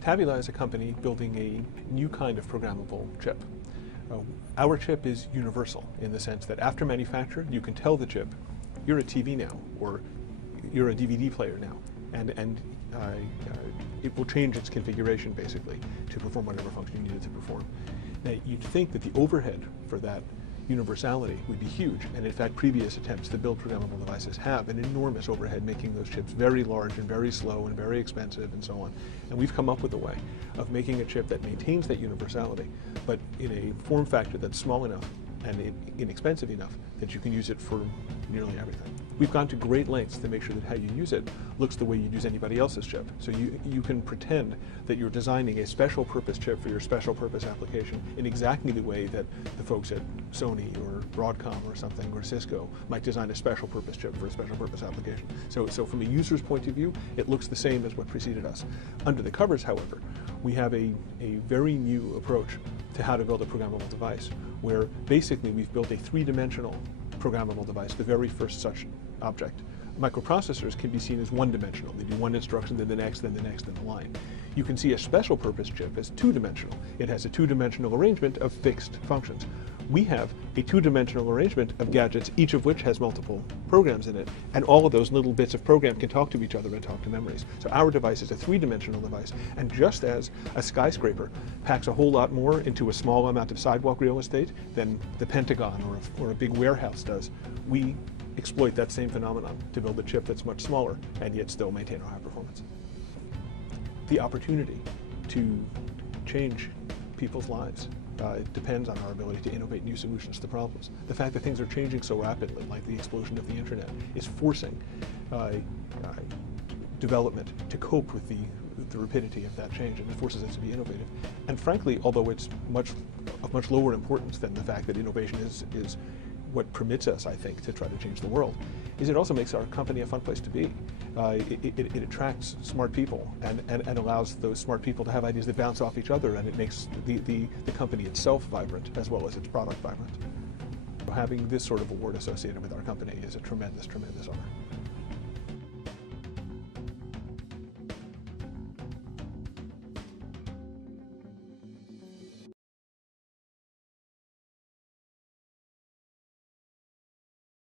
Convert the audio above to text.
Tabula is a company building a new kind of programmable chip. Our chip is universal in the sense that after manufacture, you can tell the chip, you're a TV now, or you're a DVD player now, and it will change its configuration basically to perform whatever function you need it to perform. Now, you'd think that the overhead for that universality would be huge, and in fact previous attempts to build programmable devices have an enormous overhead, making those chips very large and very slow and very expensive and so on. And we've come up with a way of making a chip that maintains that universality, but in a form factor that's small enough and inexpensive enough that you can use it for nearly everything. We've gone to great lengths to make sure that how you use it looks the way you'd use anybody else's chip. So you can pretend that you're designing a special purpose chip for your special purpose application in exactly the way that the folks at Sony or Broadcom or something or Cisco might design a special purpose chip for a special purpose application. So from a user's point of view, it looks the same as what preceded us. Under the covers, however, we have a very new approach to how to build a programmable device, where basically we've built a three-dimensional programmable device, the very first such object. Microprocessors can be seen as one-dimensional. They do one instruction, then the next, then the next, then the line. You can see a special purpose chip as two-dimensional. It has a two-dimensional arrangement of fixed functions. We have a two-dimensional arrangement of gadgets, each of which has multiple programs in it, and all of those little bits of program can talk to each other and talk to memories. So our device is a three-dimensional device, and just as a skyscraper packs a whole lot more into a small amount of sidewalk real estate than the Pentagon or a big warehouse does, we exploit that same phenomenon to build a chip that's much smaller and yet still maintain our high performance. The opportunity to change people's lives depends on our ability to innovate new solutions to problems. The fact that things are changing so rapidly, like the explosion of the internet, is forcing development to cope with the rapidity of that change, and it forces us to be innovative. And frankly, although it's of much lower importance than the fact that innovation is what permits us, I think, to try to change the world, is it also makes our company a fun place to be. It attracts smart people and allows those smart people to have ideas that bounce off each other, and it makes the company itself vibrant as well as its product vibrant. Having this sort of award associated with our company is a tremendous, tremendous honor.